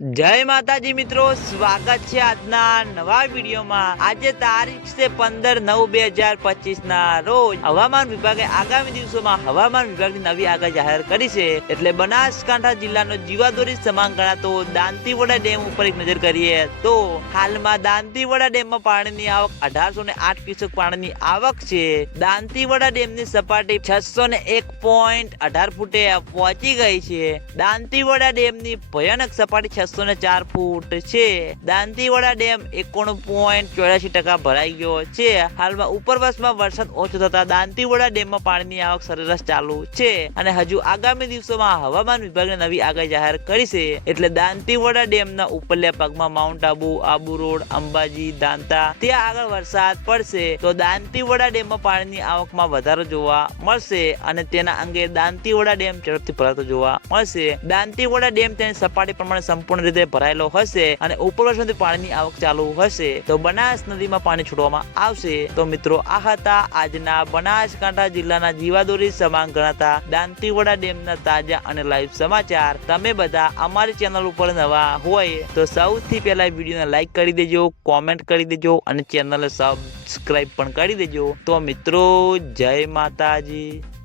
જય માતાજી મિત્રો, સ્વાગત છે આજના નવા વિડીયોમાં. આજે તારીખ છે પંદર નવ બે હજાર પચીસ ના રોજ હવામાન વિભાગે આગામી દિવસોમાં હવામાન વિભાગની નવી આગાહી જાહેર કરી છે. એટલે બનાસકાંઠા જિલ્લાનો જીવાદોરી સમાન ગણાતો દાંતીવડા ડેમ ઉપર એક નજર કરીએ તો હાલમાં દાંતીવડા ડેમમાં પાણીની આવક અઢારસો ને આઠ ક્યુસેક પાણીની આવક છે. દાંતીવડા ડેમની સપાટી છસો ને એક પોઈન્ટ અઢાર ફૂટે પહોંચી ગઈ છે. દાંતીવડા ડેમની ભયાનક સપાટી છસો ને ચાર ફૂટ છે. દાંતીવાડા ડેમ એકોણું પોઈન્ટ ચોર્યાસી ટકા ભરાઈ ગયો છે. હાલમાં ઉપરવાસમાં વરસાદ ઓછો થતા દાંતીવાડા ડેમમાં પાણીની આવક સરેરાશ ચાલુ છે અને હજુ આગામી દિવસોમાં હવામાન વિભાગે નવી આગાહી જાહેર કરી એટલે દાંતીવાડા ડેમના ઉપરल्या ભાગમાં માઉન્ટ આબુ આબુ રોડ, અંબાજી, દાંતા, ત્યાં આગળ વરસાદ પડશે તો દાંતીવાડા ડેમમાં પાણીની આવકમાં વધારો જોવા મળશે અને તેના અંગે દાંતીવાડા ડેમ ઝડપથી ભરાતો જોવા મળશે. દાંતીવાડા ડેમ તેની સપાટી પ્રમાણે સંપૂર્ણ રીતે ભરાયેલો હશે અને ઉપરવાસમાંથી પાણીની આવક ચાલુ હશે. તો બનાસ નદીમાં પાણી છોડવામાં આવશે. તો મિત્રો, આ હતા આજના બનાસકાંઠા જિલ્લાના જીવાદોરી સમાન ગણાતા દાંતીવાડા ડેમના તાજા અને લાઈવ સમાચાર. તમે બધા અમારી ચેનલ ઉપર નવા હોય તો સૌથી પહેલા વિડીયોને લાઈક કરી દેજો, કોમેન્ટ કરી દેજો અને ચેનલને સબસ્ક્રાઈબ પણ કરી દેજો. તો મિત્રો, જય માતાજી.